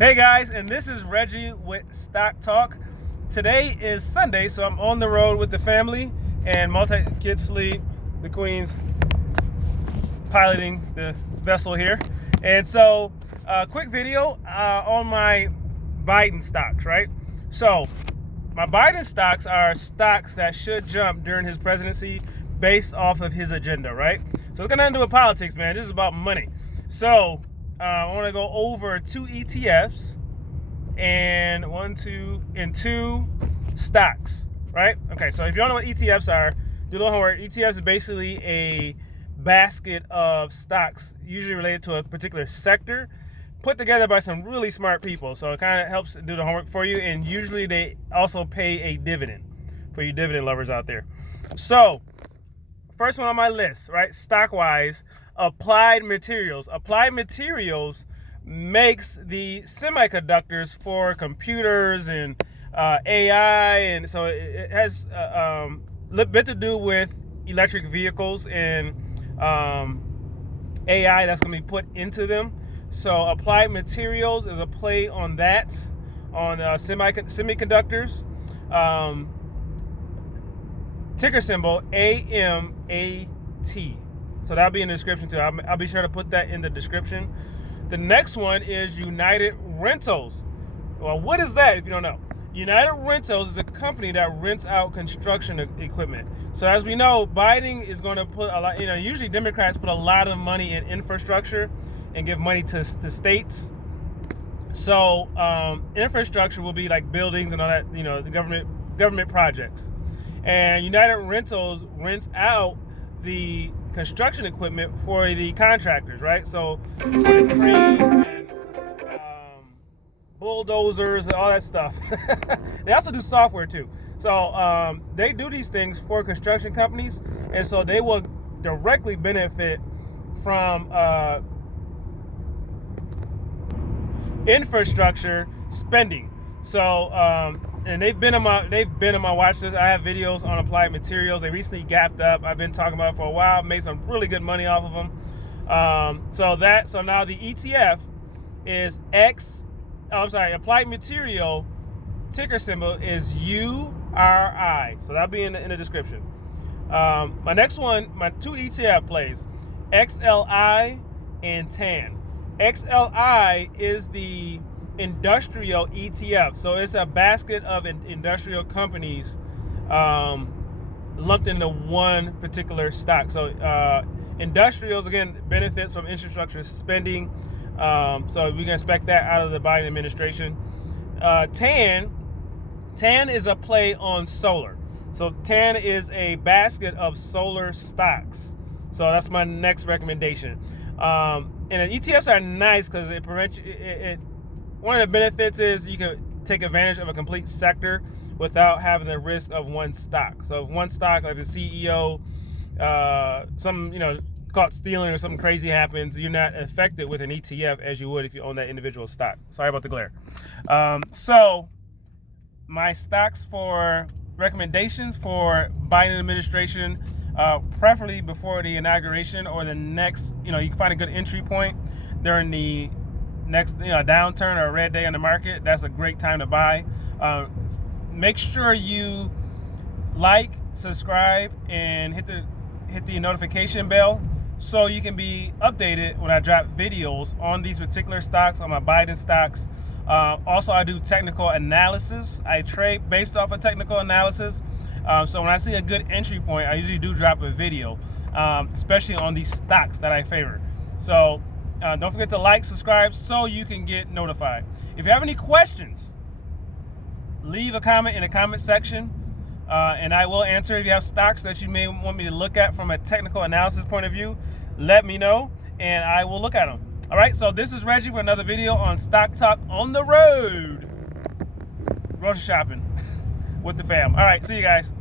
Hey guys, and this is Reggie with Stock Talk. Today is Sunday, so I'm on the road with the family and multi-kids sleep, the Queen's piloting the vessel here. And so, quick video on my Biden stocks, right? So, my Biden stocks are stocks that should jump during his presidency based off of his agenda, right? So, it's got nothing to do with politics, man. This is about money. So, I want to go over two ETFs and two stocks, right? Okay, so if you don't know what ETFs are, do a little homework. ETFs is basically a basket of stocks, usually related to a particular sector, put together by some really smart people. So it kind of helps do the homework for you, and usually they also pay a dividend for you dividend lovers out there. So, first one on my list, right, stock-wise, Applied Materials. Applied Materials makes the semiconductors for computers and AI, and so it has a little bit to do with electric vehicles and AI that's going to be put into them. So Applied Materials is a play on that, on semiconductors. Ticker symbol AMAT. So that'll be in the description too. I'll be sure to put that in the description. The next one is United Rentals. Well, what is that if you don't know? United Rentals is a company that rents out construction equipment. So as we know, Biden is going to put a lot, usually Democrats put a lot of money in infrastructure and give money to states. So infrastructure will be like buildings and all that, the government projects. And United Rentals rents out the construction equipment for the contractors, right? So for the cranes and bulldozers and all that stuff. They also do software too. So they do these things for construction companies, and so they will directly benefit from infrastructure spending. So and they've been on my watch list. I have videos on Applied Materials. They recently gapped up. I've been talking about it for a while. Made some really good money off of them. So now the ETF is Applied Material ticker symbol is URI. So that'll be in the description. My next one, my two ETF plays, XLI and TAN. XLI is the industrial ETF. So it's a basket of industrial companies lumped into one particular stock. So industrials, again, benefits from infrastructure spending. So we can expect that out of the Biden administration. TAN is a play on solar. So TAN is a basket of solar stocks. So that's my next recommendation. And the ETFs are nice because it prevents one of the benefits is you can take advantage of a complete sector without having the risk of one stock. So if one stock, like the CEO, caught stealing or something crazy happens, you're not affected with an ETF as you would if you own that individual stock. Sorry about the glare. So my stocks for recommendations for Biden administration, preferably before the inauguration or the next, you can find a good entry point during the next downturn or a red day on the market. That's a great time to buy. Make sure you like, subscribe, and hit the notification bell so you can be updated when I drop videos on these particular stocks, on my Biden stocks. Also, I do technical analysis. I trade based off of technical analysis. So when I see a good entry point, I usually do drop a video, especially on these stocks that I favor. So don't forget to like, subscribe, so you can get notified. If you have any questions, leave a comment in the comment section, and I will answer. If you have stocks that you may want me to look at from a technical analysis point of view, let me know, and I will look at them. All right, so this is Reggie for another video on Stock Talk on the road. Grocery shopping with the fam. All right, see you guys.